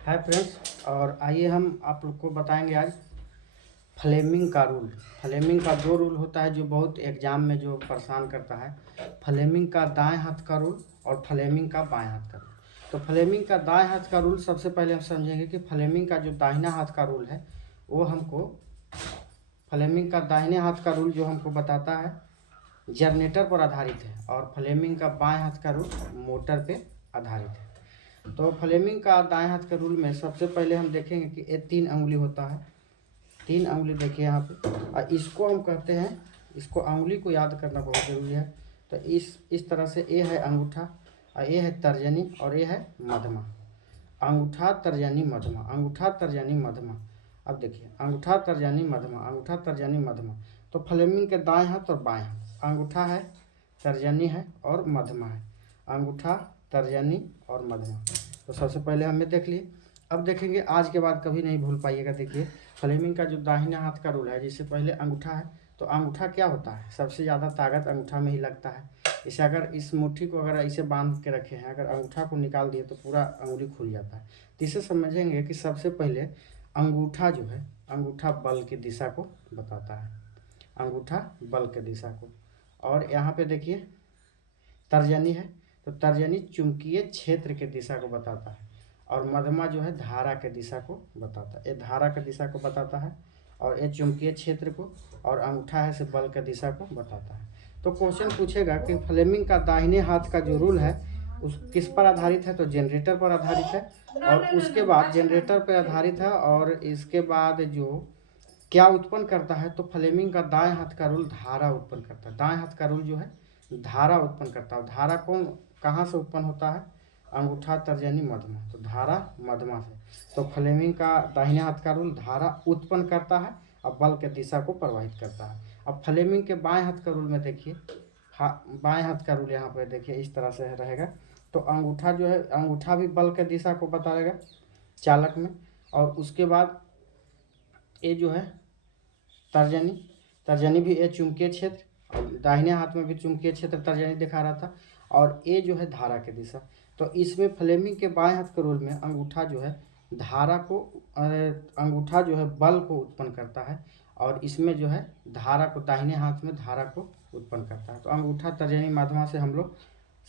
Hi friends, और आइए हम आप लोग को बताएंगे आज फ्लेमिंग का रूल। फ्लेमिंग का दो रूल होता है जो बहुत एग्जाम में जो परेशान करता है। फ्लेमिंग का दाएं हाथ का रूल और फ्लेमिंग का बाएं हाथ का रूल। तो फ्लेमिंग का दाएं हाथ का रूल सबसे पहले हम समझेंगे कि फ्लेमिंग का जो दाहिना हाथ का रूल है वो हमको फ्लेमिंग का दाहिने हाथ का रूल जो हमको बताता है जनरेटर पर आधारित है, और फ्लेमिंग का बाएं हाथ का रूल मोटर पे आधारित है। तो फ्लेमिंग का दाएं हाथ के रूल में सबसे पहले हम देखेंगे कि ये 3 अंगुली होता है। 3 अंगुली देखिए यहाँ पे, और इसको हम कहते हैं, इसको अंगुली को याद करना बहुत ज़रूरी है। तो इस तरह से ये है अंगूठा, और ये है तर्जनी, और ये है मध्यमा। अंगूठा तर्जनी मध्यमा, अंगूठा तर्जनी मध्यमा। अब देखिए अंगूठा तर्जनी मध्यमा, अंगूठा तर्जनी मध्यमा। तो फ्लेमिंग के दाएं हाथ और बाएं हाथ, अंगूठा है, तर्जनी है और मध्यमा है। अंगूठा, तर्जनी और मध्यमा। तो सबसे पहले हमने देख लिए। अब देखेंगे, आज के बाद कभी नहीं भूल पाइएगा। देखिए फ्लेमिंग का जो दाहिने हाथ का रूल है, जिससे पहले अंगूठा है, तो अंगूठा क्या होता है, सबसे ज़्यादा ताकत अंगूठा में ही लगता है। इसे अगर इस मुट्ठी को अगर इसे बांध के रखे हैं, अगर अंगूठा को निकाल दिए तो पूरा अंगुली खुल जाता है। तो इसे समझेंगे कि सबसे पहले अंगूठा जो है, अंगूठा बल की दिशा को बताता है, अंगूठा बल की दिशा को। और यहाँ पे देखिए तर्जनी है, तो तर्जनी चुंबकीय क्षेत्र के दिशा को बताता है, और मध्यमा जो है धारा के दिशा को बताता है। ये धारा के दिशा को बताता है, और ये चुंबकीय क्षेत्र को, और अंगूठा है से बल के दिशा को बताता है। तो क्वेश्चन पूछेगा कि फ्लेमिंग का दाहिने हाथ का जो रूल है उस किस पर आधारित है, तो जनरेटर पर आधारित है। और उसके बाद जनरेटर पर आधारित है, और इसके बाद जो क्या उत्पन्न करता है, तो फ्लेमिंग का दाएं हाथ का रूल धारा उत्पन्न करता है। दाएं हाथ का रूल जो है धारा उत्पन्न करता है। धारा कौन कहाँ से उत्पन्न होता है, अंगूठा तर्जनी मध्यमा, तो धारा मध्यमा से। तो फ्लेमिंग का दाहिने हाथ का रूल धारा उत्पन्न करता है और बल के दिशा को प्रभावित करता है। अब फ्लेमिंग के बाएं हाथ का रूल में देखिए, बाएं हाथ का रूल यहाँ पर देखिए इस तरह से रहेगा। तो अंगूठा जो है, अंगूठा भी बल के दिशा को बताएगा चालक में, और उसके बाद ये जो है तर्जनी, तर्जनी भी ये चुंबकीय क्षेत्र, और दाहिने हाथ में भी चुंबकीय क्षेत्र तर्जनी दिखा रहा था, और ये जो है धारा की दिशा। तो इसमें फ्लेमिंग के बाएं हाथ के रूल में अंगूठा जो है धारा को, अंगूठा जो है बल को उत्पन्न करता है, और इसमें जो है धारा को, दाहिने हाथ में धारा को उत्पन्न करता है। तो अंगूठा तर्जनी माध्यमा से हम लोग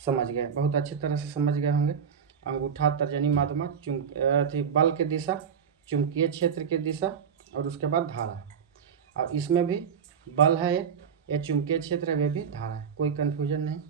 समझ गए, बहुत अच्छी तरह से समझ गए होंगे। अंगूठा तर्जनी माध्यमा बल के दिशा, चुंबकीय क्षेत्र की दिशा, और उसके बाद धारा। अब इसमें भी बल है, ये चुंबकीय क्षेत्र है, वे भी धारा है, कोई कन्फ्यूजन नहीं।